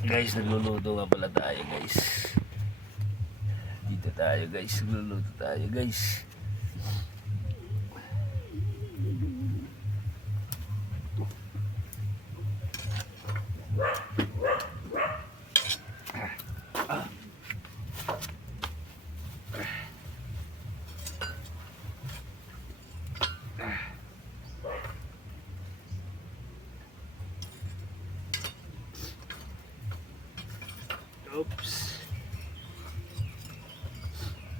Guys, nagluluto nga pala tayo guys. Dito tayo guys, nagluluto tayo guys. Oops.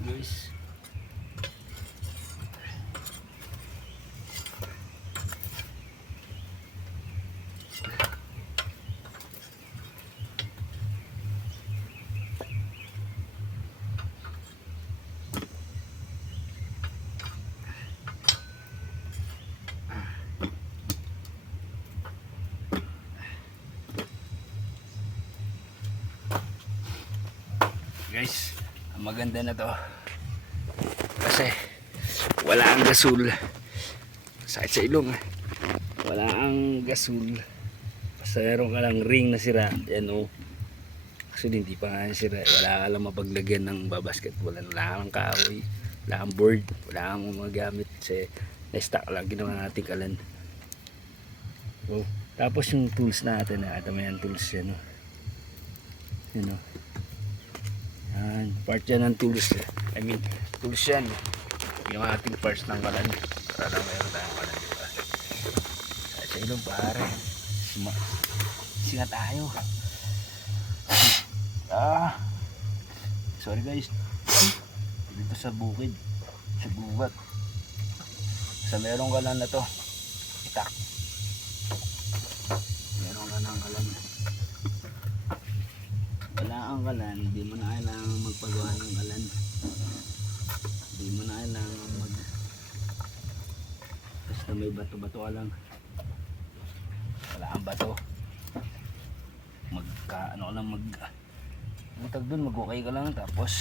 Guys. Guys, ang maganda na to kasi wala ang gasol. Sakit sa ilong, wala ang gasol. Basta meron ka lang ring na sira. Yan o. Actually hindi pa nga sira. Wala ka lang mapaglagyan ng babasketball. Wala ka lang kahoy, wala kang board, wala kang magamit kasi na-stock lang ginawa natin kalan. Oh. Tapos yung tools natin, ito may tools yan o. Yan o. Part yan ng tools. I mean, tools yan. Yung ating parts ng kalan. Para lang mayroon tayong kalan. Diba? Sa ilong pare. Singa tayo. Sorry guys. Dito sa bukid. Sa gubat. Sa merong kalan na to. Itak. Merong kalan. Wala ang kalan, hindi mo na kailangan magpagawa ng kalan. Hindi mo na kailangan basta may bato-bato ka lang. Wala ang bato. Mag-okay ka lang tapos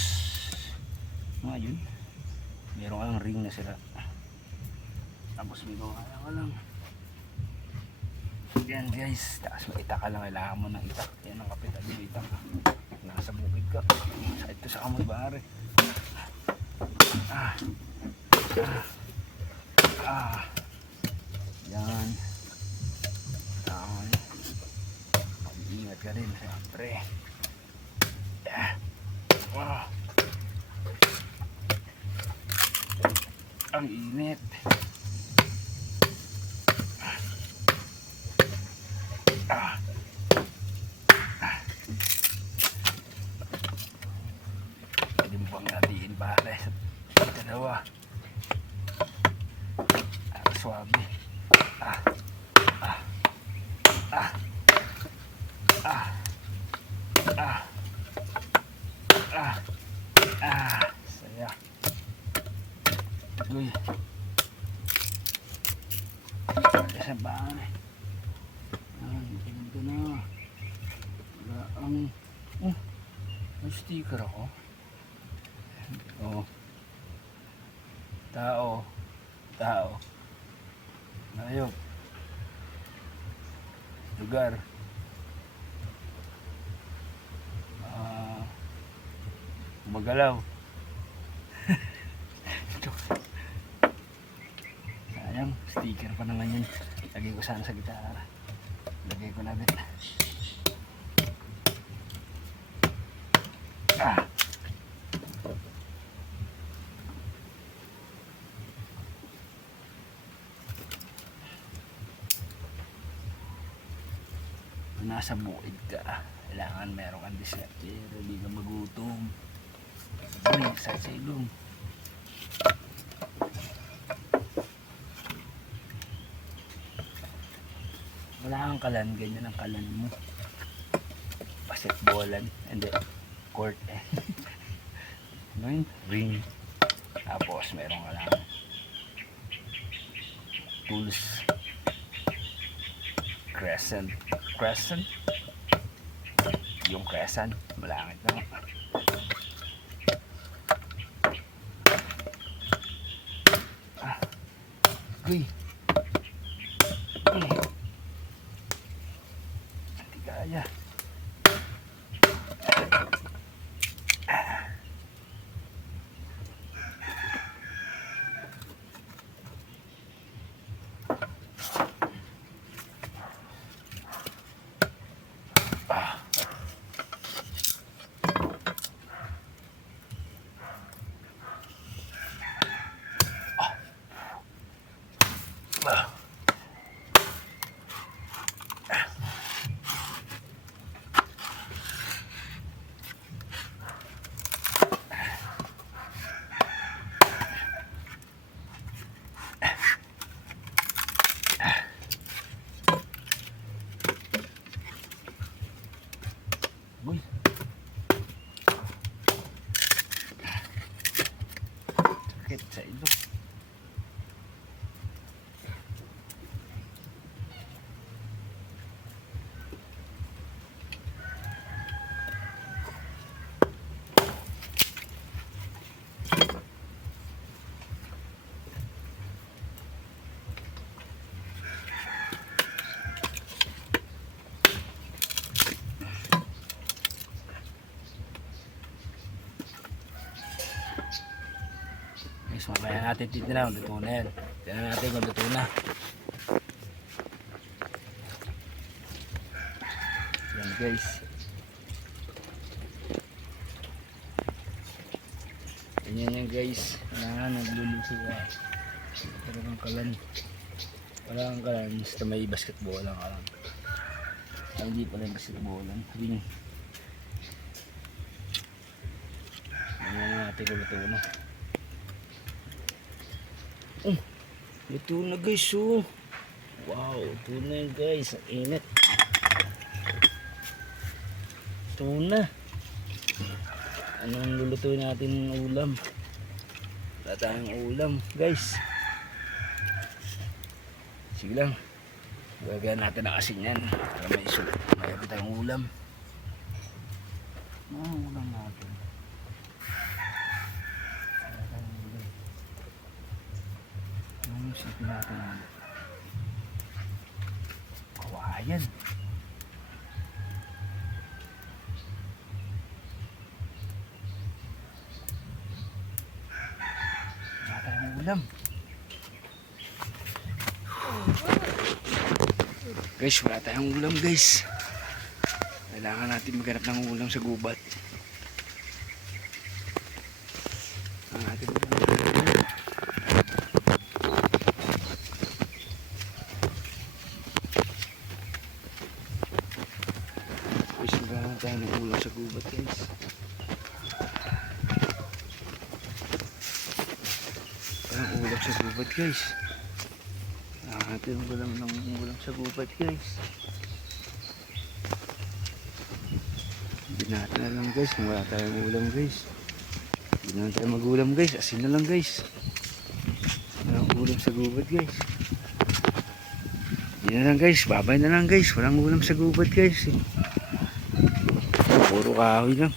ayun. Meron kang ring na sila. Tapos may gawa ka lang. Yan guys, tapos may itak ka lang, kailangan mo ng itak. Yan ang kapital yung itak. Nasa bukid ka. Ito sa kamoy pare. Yan. Mag-iingat ka rin siyempre. Ang init. Pwede mo pang natiin pare sa dalawa. Swabe. Saya. Uy. Ada sa pare. Tingnan ko na. Wala ang may sticker ako. Tao. Ayop. Lugar. Magalaw. Sayang, sticker pa naman yun. Lagay ko sana sa gitara. Lagay ko na bit. Nasa bukid ka, kailangan meron kang disyerte, hindi ka magutom. Uy, sa ilong. Wala kang kalan, ganyan ang kalan mo. Basketballan, hindi, court eh. Ano yun? Ring. Tapos meron ka lang tools. Crescent. Yung crescent, malangit na. Uy. Hindi kaya. Ah. Ah. Uy. Sakit sa ilong. Guys, mamaya natin titignan kung luto na yan. Tignan natin kung luto na. Yan guys. Ganyan yan guys. Kailangan nagluluto ka. Talagang kalan. Wala kang kalan. Basta may basketball lang kalan. Hindi pala yung basketball lang. Ring. Ganyan natin kung luto na. Oh, luto na guys, oh. Wow, luto na yun guys. Ang init. Luto na. Anong lulutuin natin ng ulam? Wala tayong ulam guys. Sige lang. Gagawin natin ang asin yan. Para may sulit. Mayroon tayong ulam. Ulam natin. Isipin natin ano. Kawayan. Wala tayong ulam. Guys, wala tayong ulam guys. Kailangan natin maghanap ng ulam sa gubat. Ang ating tayo ng ulam sa gubat guys. Parang ulam sa gubat guys. Natin ulam ng ulam sa gubat guys. Hindi natin alam guys kung wala tayong ulam guys. Hindi naman tayo mag-ulam guys. Asin na lang guys. Walang ulam sa gubat guys. Hindi na lang guys. Babay na lang guys. Walang ulam sa gubat guys. Puro kahoy lang.